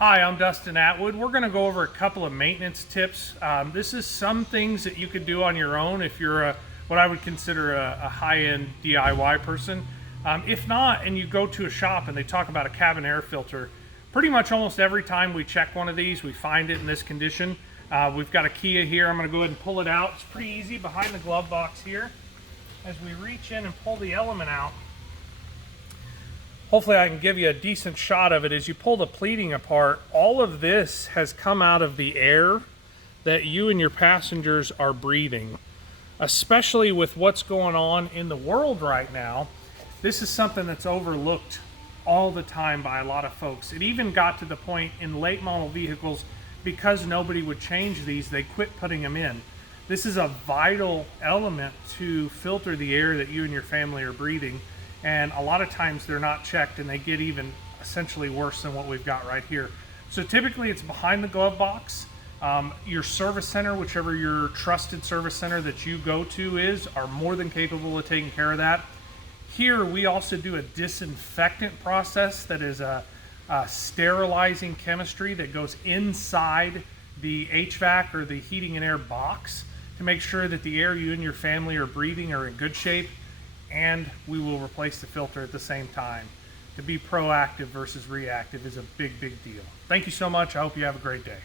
Hi, I'm Dustin Atwood. We're going to go over a couple of maintenance tips. This is some things that you could do on your own if you're what I would consider a high-end DIY person. If not, and you go to a shop and they talk about a cabin air filter, pretty much almost every time we check one of these, we find it in this condition. We've got a key here. I'm going to go ahead and pull it out. It's pretty easy behind the glove box here. As we reach in and pull the element out, hopefully I can give you a decent shot of it. As you pull the pleating apart, all of this has come out of the air that you and your passengers are breathing. Especially with what's going on in the world right now, this is something that's overlooked all the time by a lot of folks. It even got to the point in late model vehicles, because nobody would change these, they quit putting them in. This is a vital element to filter the air that you and your family are breathing. And a lot of times they're not checked and they get even essentially worse than what we've got right here. So typically it's behind the glove box. Your service center, whichever your trusted service center that you go to is, are more than capable of taking care of that. Here we also do a disinfectant process that is a sterilizing chemistry that goes inside the HVAC or the heating and air box to make sure that the air you and your family are breathing are in good shape. And we will replace the filter at the same time. To be proactive versus reactive is a big, big deal. Thank you so much. I hope you have a great day.